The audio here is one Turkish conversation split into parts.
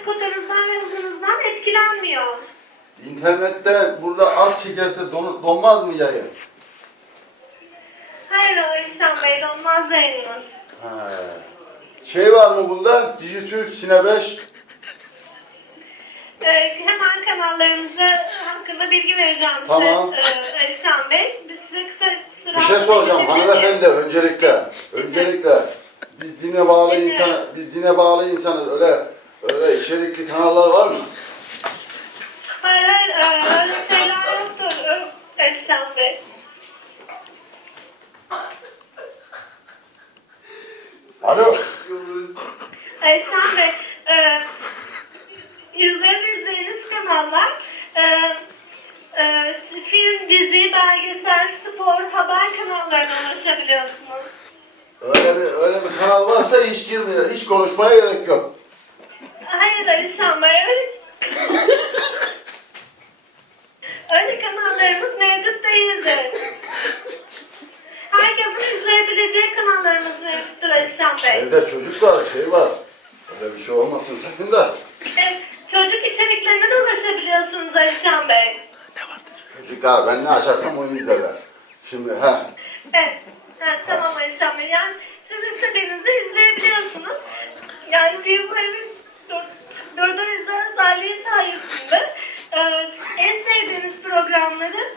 internet kotanızdan ve hızınızdan etkilenmiyor. İnternette burada az çekerse don- donmaz mı yayın? Hayır o İhsan Bey donmaz yayınınız. Ha. Şey var mı bunda? Dijitürk, Sine 5. Ee, hemen kanallarımızı hakkında bilgi vereceğim Tamam. size ee, İhsan Bey. Biz size kısa sıra... Bir şey soracağım hanımefendi öncelikle. Öncelikle biz dine bağlı insan biz dine bağlı insanız öyle öyle içerikli kanallar var mı? Hayır hayır öyle şeyler yoktur İhsan Bey. Alo. İhsan Bey, e, kanallar e, e, film, dizi, belgesel, spor, haber kanallarına ulaşabiliyorsunuz. Öyle bir öyle bir kanal varsa hiç girmiyor. Hiç konuşmaya gerek yok. Hayır İhsan Bey, öyle, öyle kanallarımız mevcut değildir. Herkesin izleyebileceği kanallarımız mevcuttur İhsan Bey. Evde çocuk var, şey var. Öyle bir şey olmasın sakın da. E, çocuk içeriklerine de ulaşabiliyorsunuz İhsan Bey. Çocuklar ben ne açarsam onu izlerler. Şimdi ha. Evet, evet tamam Alişan Bey. Yani siz istediğinizi izleyebiliyorsunuz. Yani bir izle özelliği sayesinde e, en sevdiğiniz programları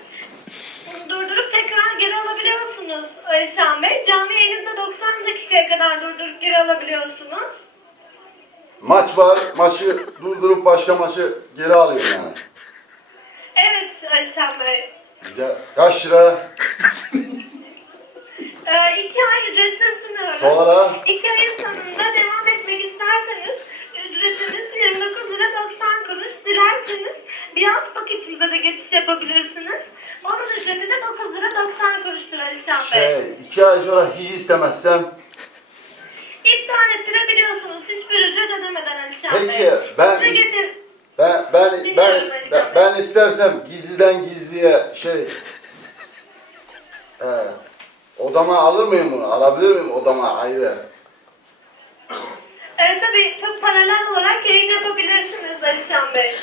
durdurup tekrar geri alabiliyorsunuz Alişan Bey. Canlı yayınında 90 dakikaya kadar durdurup geri alabiliyorsunuz. Maç var, maçı durdurup başka maçı geri alayım yani. Evet Alişan Bey. Güzel. Kaç lira? E, iki ay ücretsiz sunuyoruz. Sonra? Paketimizde de geçiş yapabilirsiniz. Onun ücreti de 9 lira 90 kuruştur Alişan Bey. Şey, iki ay sonra hiç istemezsem. İptal ettirebiliyorsunuz hiçbir ücret ödemeden Alişan Peki, Bey. ben Size getir. Ben ben ben ben, ben istersem gizliden gizliye şey e, odama alır mıyım bunu? Alabilir miyim odama ayrı? Evet tabii çok paralel olarak yayın yapabilirsiniz Alişan Bey.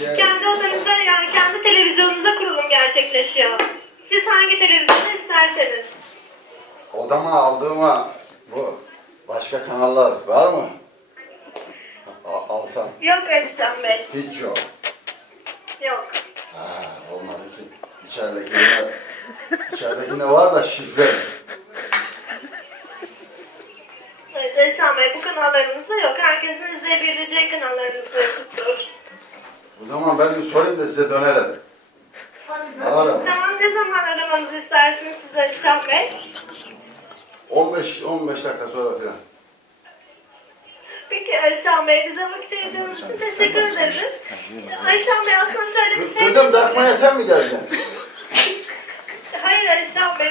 Şey, Kendi odanızda yani kendi televizyonunuza kurulum gerçekleşiyor. Siz hangi televizyonu isterseniz. odama aldığıma bu başka kanallar var mı? A- alsam Yok Alişan Bey. hiç yok. Yok. Ha, olmadı ki. İçerideki ne, içerideki ne var da şifre. Evet, Alişan Bey bu kanallarımızda yok. Herkesin izleyebileceği kanallarımız mevcuttur. O zaman ben bir sorayım da size dönerim. Ararım. Tamam ne zaman aramanızı istersiniz siz Alişan Bey? 15 15 dakika sonra falan. Peki Alişan Bey bize vakit ayırdığınız için teşekkür ederiz. Alişan Bey aslında şöyle bir şey... Kızım takmaya sen mi geleceksin? Hayır Alişan Bey.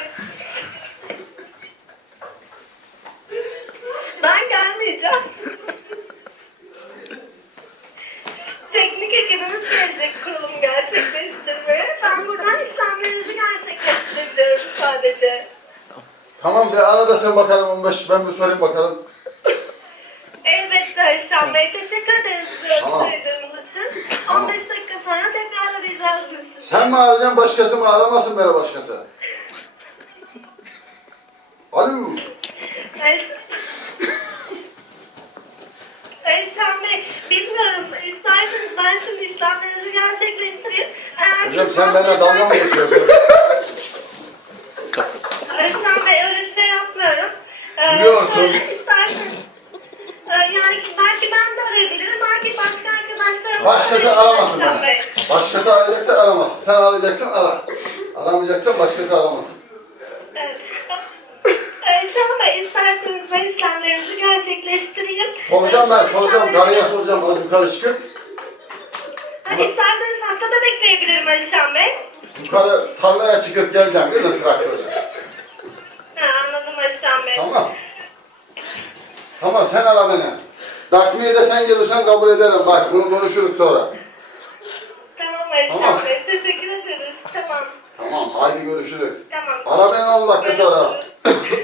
Tamam bir arada sen bakalım 15 ben bir sorayım bakalım. Elbette Alişan Bey. Teşekkür ederiz Tamam. vakit ayırdığınız için. 15 dakika sonra tekrar arayacağız biz sizi. Sen mi arayacaksın başkası mı aramasın beni başkası. Alo. Alişan Bey, bilmiyorum. İsterseniz ben şimdi işlemlerinizi gerçekleştireyim. Eğer Hocam sen benimle dalga mı geçiyorsun? Alişan Bey öyle şey yapmıyorum. Ee, Biliyorsun. şöyle isterseniz, e, yani belki ben de arayabilirim. Belki başka arkadaşlarım da Başkası aramasın beni. Başkası arayacaksa aramasın. Sen arayacaksan ara. Aramayacaksan başkası aramasın. Evet. Alişan Bey isterseniz ben işlemlerinizi gerçekleştireyim. Soracağım ben soracağım. Karıya soracağım az yukarı çıkıp. Hani isterseniz haftada bekleyebilirim Alişan Bey. Yukarı tarlaya çıkıp geleceğim mi traktörle? Ha, anladım Alişan Bey. Tamam. Tamam sen ara beni. Dakmiye de sen gelirsen kabul ederim. Bak bunu konuşuruz sonra. Tamam Alişan Tamam. Bey. Teşekkür ederiz. Tamam. Tamam hadi görüşürüz. Tamam. Ara beni 10 dakika sonra.